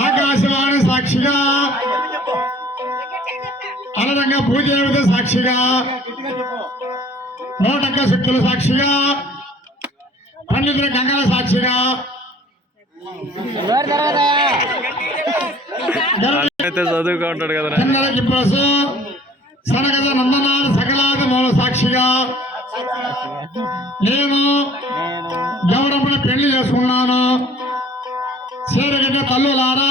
ఆకాశవాణి సాక్షిగా అలరంగా భూదేవత సాక్షిగా నూటంక శక్తుల సాక్షిగా పండితుల గంగల సాక్షిగా చదువుకుంటాడు కదా సనగద నందనాథ సకలాద మూల సాక్షిగా నేను గౌరమ్మని పెళ్లి చేసుకున్నాను. సేరగడ్డ తల్లులారా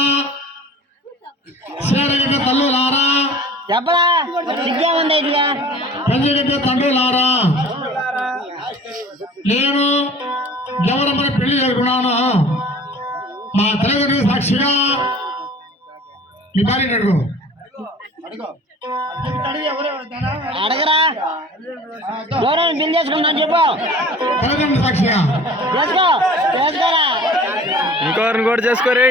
పెళ్లిగడ్డ తండ్రులారా నేను గౌరమ్మని పెళ్లి చేసుకున్నాను. మా తల్లిదండ్రుల సాక్షిగా మీ భార్య అడగరా గౌరవం బిల్ చేసుకున్నాను చెప్పు. తల్లిదండ్రుల సాక్షిగా చేసుకోరా ఇంకోరిని కూడా చేసుకోరే.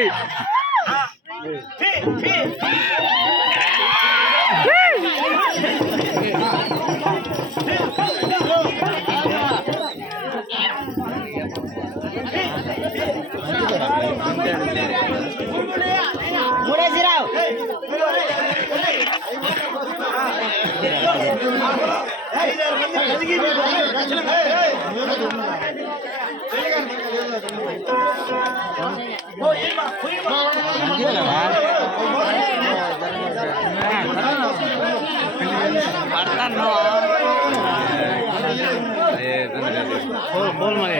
మూడేసిరావు పడతాను बोल मरे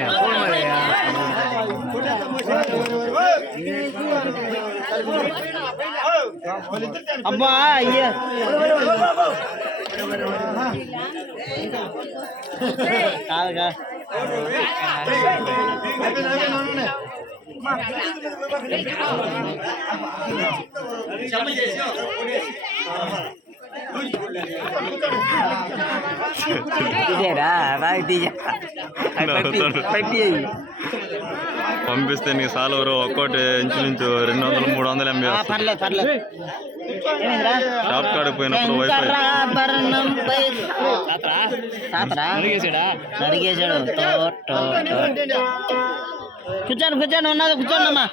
अब्बा ये कागा పంపిస్తే నీ సాలవరు ఒక్కోటి ఇంచుమించు 200-300 MB. షాప్ కాడికి పోయినప్పుడు వైఫై కూర్చోండి ఉన్నది కూర్చోండి అమ్మా.